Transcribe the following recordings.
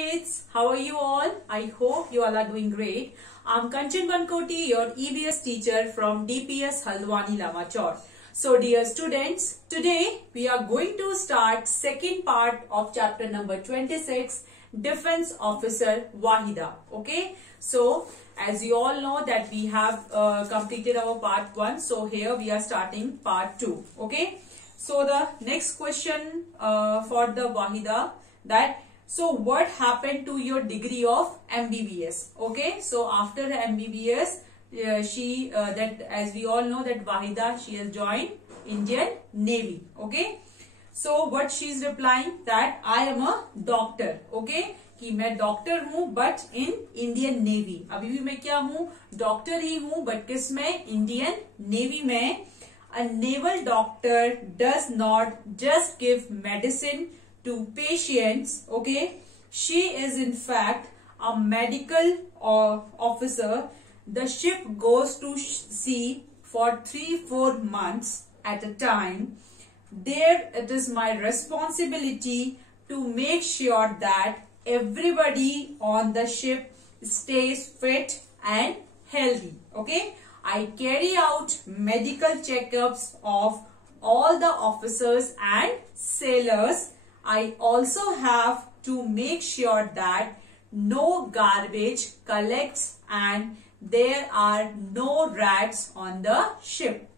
Kids, how are you all? I hope you all are doing great. I'm Kanchan Bankoti, your EVS teacher from DPS Haldwani Lamachor. So dear students, today we are going to start second part of chapter number 26, Defense Officer Wahida. Okay, so as you all know that we have completed our part 1. So here we are starting part 2. Okay, so the next question for the Wahida, that so what happened to your degree of MBBS? Okay, so after MBBS, she that as we all know that Wahida, she has joined Indian Navy. Okay, so what she is replying that I am a doctor. Okay, कि मैं doctor हूँ but in Indian navy. अभी भी मैं क्या हूँ, doctor ही हूँ but किस में, इंडियन नेवी में. A naval doctor does not just give medicine to patients. Okay, she is in fact a medical officer. The ship goes to sea for 3-4 months at a time. There it is my responsibility to make sure that everybody on the ship stays fit and healthy. Okay, I carry out medical checkups of all the officers and sailors. I also have to make sure that no garbage collects and there are no rats on the ship.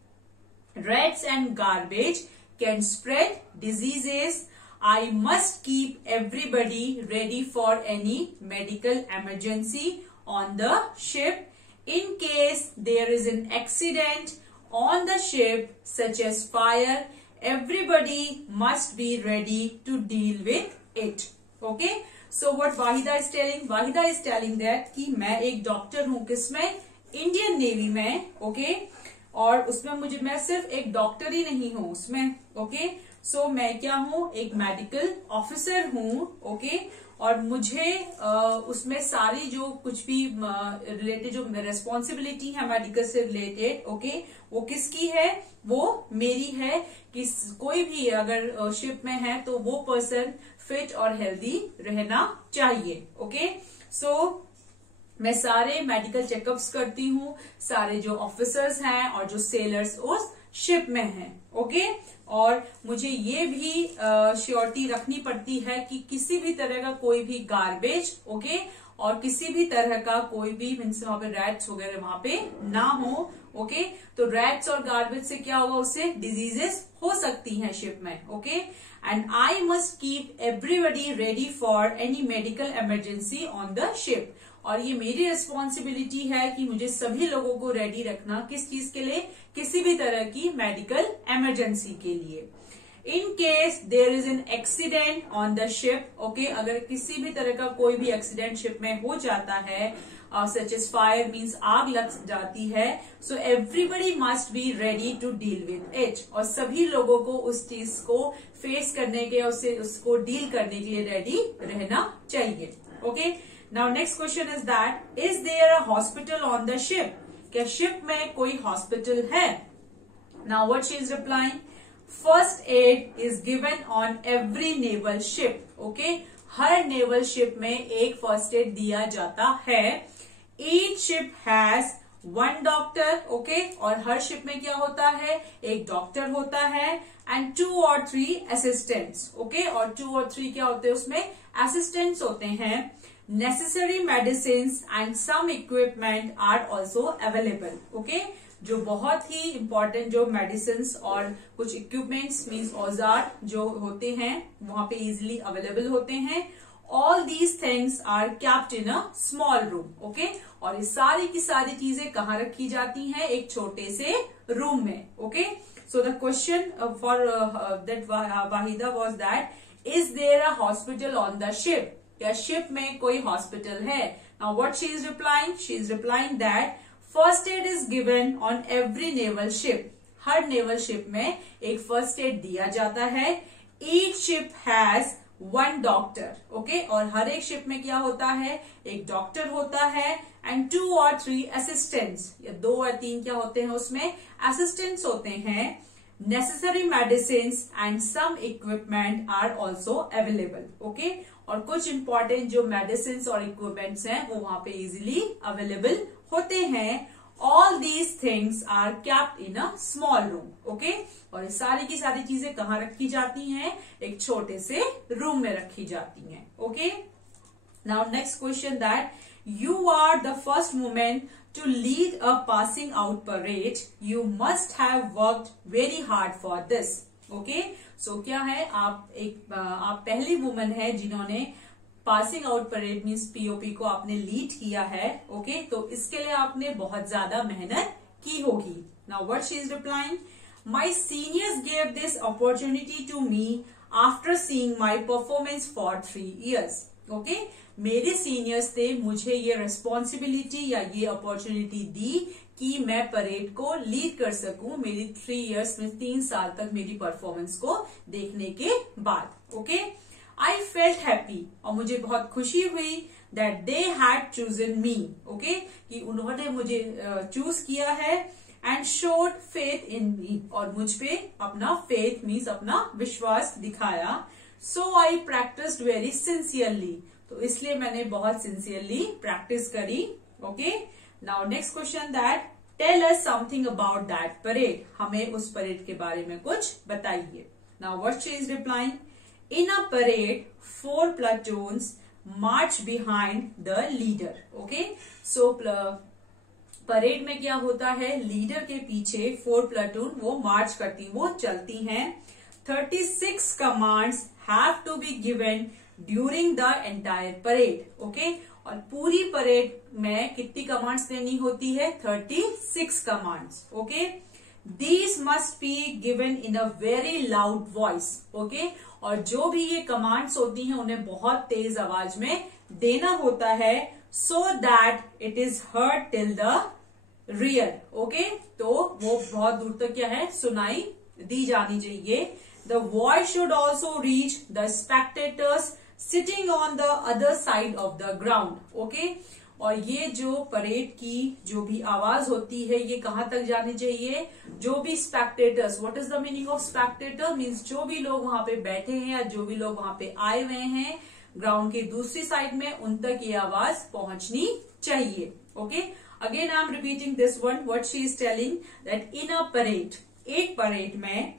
Rats and garbage can spread diseases. I must keep everybody ready for any medical emergency on the ship. In case there is an accident on the ship such as fire, everybody must be ready to deal with it. Okay, so what Wahida is telling? Wahida is telling that कि मैं एक doctor हूँ किसमें, Indian navy में. Okay, और उसमें मैं सिर्फ एक डॉक्टर ही नहीं हूँ उसमें. ओके, सो मैं क्या हूँ, एक मेडिकल ऑफिसर हूँ. ओके, और मुझे उसमें सारी जो कुछ भी रिलेटेड जो रेस्पॉन्सिबिलिटी है मेडिकल से रिलेटेड, ओके, वो किसकी है, वो मेरी है. कि कोई भी अगर शिप में है तो वो पर्सन फिट और हेल्दी रहना चाहिए. ओके, सो मैं सारे मेडिकल चेकअप्स करती हूँ, सारे जो ऑफिसर्स हैं और जो सेलर्स उस शिप में हैं. ओके, और मुझे ये भी श्योरिटी रखनी पड़ती है कि किसी भी तरह का कोई भी गार्बेज, ओके, और किसी भी तरह का कोई भी मीन्स वहां पे रैट्स वगैरह वहां पे ना हो. ओके, तो रैट्स और गार्बेज से क्या होगा, उससे डिजीजेस हो सकती हैं शिप में. Okay, and I must keep everybody ready for any medical emergency on the ship. और ये मेरी रिस्पॉन्सिबिलिटी है कि मुझे सभी लोगों को रेडी रखना, किस चीज के लिए, किसी भी तरह की मेडिकल इमरजेंसी के लिए. In case there is an accident on the ship. Okay, अगर किसी भी तरह का कोई भी एक्सीडेंट शिप में हो जाता है, सच एज फायर मीन्स आग लग जाती है, so everybody must be ready to deal with it. और सभी लोगों को उस चीज को फेस करने के, उसको डील करने के लिए रेडी रहना चाहिए. Okay, now next question is that, is there a hospital on the ship? क्या शिप में कोई हॉस्पिटल है? Now what she is replying, first aid is given on every naval ship. Okay, हर नेवल शिप में एक first aid दिया जाता है. Each ship has one doctor. Okay, और हर शिप में क्या होता है, एक डॉक्टर होता है, एंड 2 or 3 असिस्टेंट्स. ओके, और 2 or 3 क्या होते हैं, उसमें असिस्टेंट्स होते हैं. Necessary medicines and some equipment are also available. Okay, जो बहुत ही important जो medicines और कुछ equipments means औजार जो होते हैं वहां पे easily available होते हैं. All these things are kept in a small room. Okay, और ये सारी की सारी चीजें कहाँ रखी जाती हैं, एक छोटे से रूम में. Okay, so the question for that Wahida was that, is there a hospital on the ship? या शिप में कोई हॉस्पिटल है? Now what she is replying, she is replying that first aid is given on every naval ship. Her naval ship में एक first aid दिया जाता है. Each ship has one doctor. Okay, और हर एक शिप में क्या होता है, एक डॉक्टर होता है, एंड 2 or 3 असिस्टेंट्स, या 2 और 3 क्या होते हैं, उसमें असिस्टेंट्स होते हैं. necessary medicines and some equipment are also available. Okay, और कुछ इंपॉर्टेंट जो मेडिसिन और इक्विपमेंट्स हैं वो वहां पे इजीली अवेलेबल होते हैं। All these things are kept in a small room, okay. और सारी की सारी चीजें कहाँ रखी जाती हैं? एक छोटे से रूम में रखी जाती हैं, okay. Now next question that you are the first woman to lead a passing out parade. You must have worked very hard for this. Okay? So क्या है? आप पहली वुमन है जिन्होंने passing out parade means POP को आपने lead किया है, ओके। तो इसके लिए आपने बहुत ज्यादा मेहनत की होगी। Now what she is replying, my seniors gave this opportunity to me after seeing my performance for 3 years. Okay, मेरे सीनियर्स ने मुझे ये रिस्पॉन्सिबिलिटी या ये अपॉर्चुनिटी दी कि मैं परेड को लीड कर सकूं मेरी 3 years में 3 साल तक मेरी परफॉर्मेंस को देखने के बाद, ओके। आई फेल्ट हैप्पी, और मुझे बहुत खुशी हुई that they had chosen me, okay, कि उन्होंने मुझे चूज किया है, and showed faith in me, और मुझ पे अपना फेथ मीन्स अपना विश्वास दिखाया। So I practised very sincerely, तो इसलिए मैंने बहुत सिंसियरली प्रैक्टिस करी, okay. Now next question that tell us something about that parade, हमें उस परेड के बारे में कुछ बताइए। Now what she is replying, in a parade 4 platoons march behind the leader, okay. So parade में क्या होता है, लीडर के पीछे 4 platoon वो मार्च करती, वो चलती हैं। 36 commands have to be given during the entire parade, okay. और पूरी परेड में कितनी कमांड्स देनी होती है? 36 commands, okay. These must be given in a very loud voice, okay. और जो भी ये कमांड्स होती हैं उन्हें बहुत तेज आवाज में देना होता है, so that it is heard till the rear, okay. तो वो बहुत दूर तक क्या है, सुनाई दी जानी चाहिए। The voice should also reach the spectators sitting on the other side of the ground, okay? और ये जो परेड की जो भी आवाज होती है ये कहाँ तक जानी चाहिए? जो भी spectators, what is the meaning of Spectator? Means जो भी लोग वहां पे बैठे हैं या जो भी लोग वहां पे आए हुए हैं ग्राउंड की दूसरी साइड में, उन तक ये आवाज पहुंचनी चाहिए, okay. Again I am repeating this one, what she is telling that in a parade, एक परेड में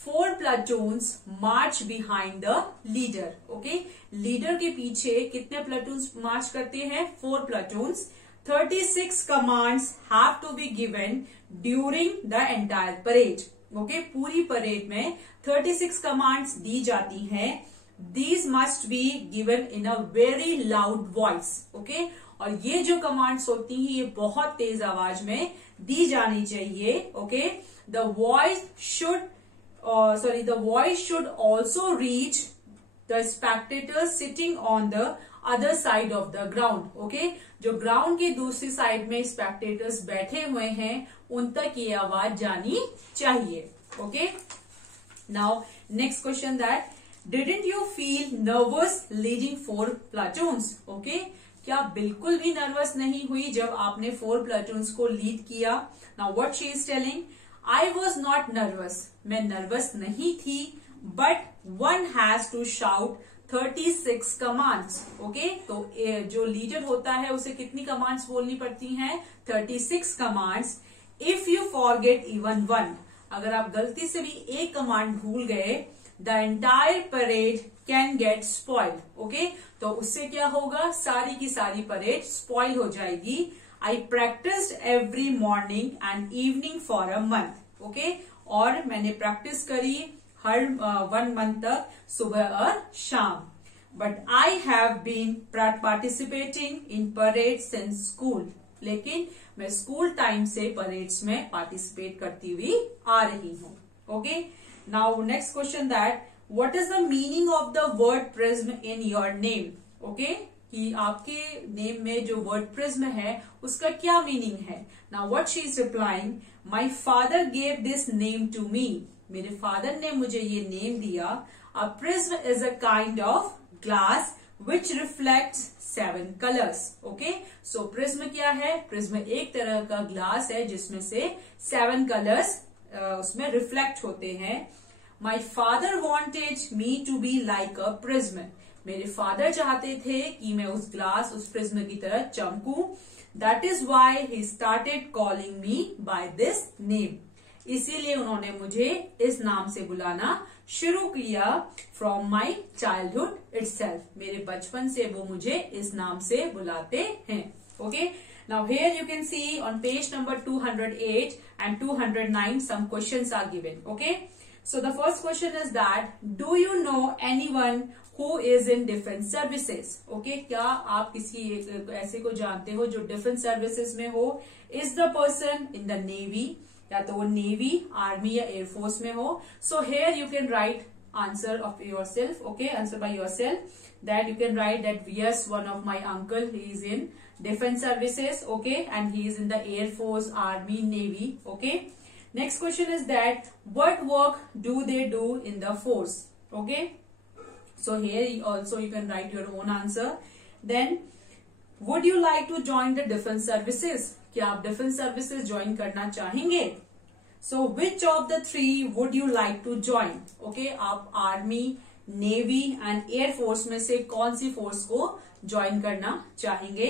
4 platoons march behind the leader, okay? Leader के पीछे कितने platoons मार्च करते हैं? 4 platoons. 36 commands have to be given during the entire parade, okay? पूरी parade में 36 commands दी जाती हैं। These must be given in a very loud voice, okay? और ये जो कमांड्स होती हैं ये बहुत तेज आवाज में दी जानी चाहिए, okay? The voice should also reach the spectators sitting on the other side of the ground, okay? जो ग्राउंड की दूसरी साइड में स्पेक्टेटर्स बैठे हुए हैं उन तक ये आवाज जानी चाहिए, okay? Now next question that didn't you feel nervous leading 4 platoons, okay? क्या बिल्कुल भी नर्वस नहीं हुई जब आपने 4 platoons को लीड किया? Now what she is telling, I was not nervous, मैं नर्वस नहीं थी, but one has to shout 36 commands, okay. तो जो लीडर होता है उसे कितनी कमांड्स बोलनी पड़ती हैं? 36 commands. If you forget even one, अगर आप गलती से भी एक कमांड भूल गए, the entire parade can get spoiled, okay. तो उससे क्या होगा? सारी की सारी परेड स्पॉइल हो जाएगी। I practiced every morning and evening for a month, okay? और मैंने प्रैक्टिस करी हर 1 month तक, सुबह और शाम। But I have been participating in parades since school, लेकिन मैं स्कूल टाइम से परेड्स में पार्टिसिपेट करती हुई आ रही हूँ, okay. Now next question that what is the meaning of the word prism in your name, okay? कि आपके नेम में जो वर्ड प्रिज्म है उसका क्या मीनिंग है? Now what she is replying, my father gave this name to me, मेरे father ने मुझे ये नेम दिया। A prism is a kind of glass which reflects 7 colours, okay. So prism क्या है? प्रिज्म एक तरह का ग्लास है जिसमें से 7 कलर्स उसमें रिफ्लेक्ट होते हैं। My father wanted me to be like a prism, मेरे फादर चाहते थे कि मैं उस ग्लास, उस प्रिज्म की तरह चमकूं. That is why he started calling me by this name. इसीलिए उन्होंने मुझे इस नाम से बुलाना शुरू किया. From my childhood itself. मेरे बचपन से वो मुझे इस नाम से बुलाते हैं. Okay. Now here you can see on page number 208 and 209 some questions are given. Okay. So the first question is that do you know anyone who is in defense services? Okay. क्या आप किसी ऐसे को जानते हो जो defence services में हो? Is the person in the navy? या तो वो नेवी, आर्मी या एयरफोर्स में हो. So here you can write answer of yourself. Okay. Answer by yourself. That you can write that yes, one of my uncle, he is in defense services. Okay. And he is in the air force, army, navy. Okay. Next question is that what work do they do in the force? Okay. So here also you can write your own answer. Then would you like to join the defense services? क्या आप defence services join करना चाहेंगे? So which of the three would you like to join? Okay. आप army, navy and air force में से कौन सी force को ज्वाइन करना चाहेंगे?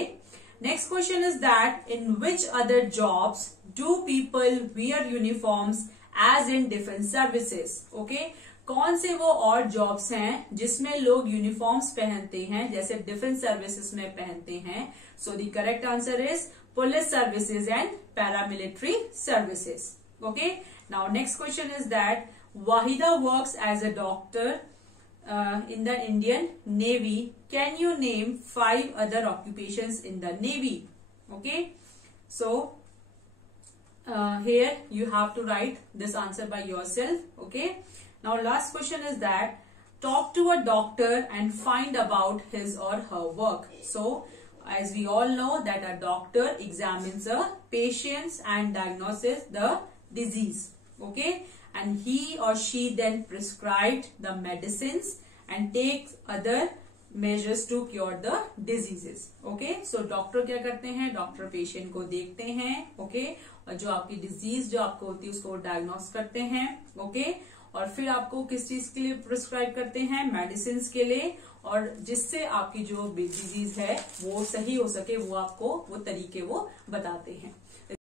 Next question is that in which other jobs do people wear uniforms as in defence services? Okay. कौन से वो और जॉब्स हैं जिसमें लोग यूनिफॉर्म्स पहनते हैं जैसे डिफेंस सर्विसेज में पहनते हैं? So the correct answer is police services and paramilitary services. Okay. Now next question is that Waheeda works as a doctor in the Indian Navy. Can you name 5 other occupations in the Navy? Okay. So here you have to write this answer by yourself. Okay. Now last question is that talk to a doctor and find about his or her work. So as we all know that a doctor examines a patient and diagnoses the disease. Okay. And he or she then prescribed the medicines and takes other measures to cure the diseases. Okay. So doctor क्या करते हैं? Doctor patient को देखते हैं. Okay. और जो आपकी disease जो आपको होती है उसको डायग्नोस करते हैं. Okay. और फिर आपको किस चीज के लिए प्रिस्क्राइब करते हैं? मेडिसिन के लिए. और जिससे आपकी जो डिजीज है वो सही हो सके वो आपको वो तरीके वो बताते हैं.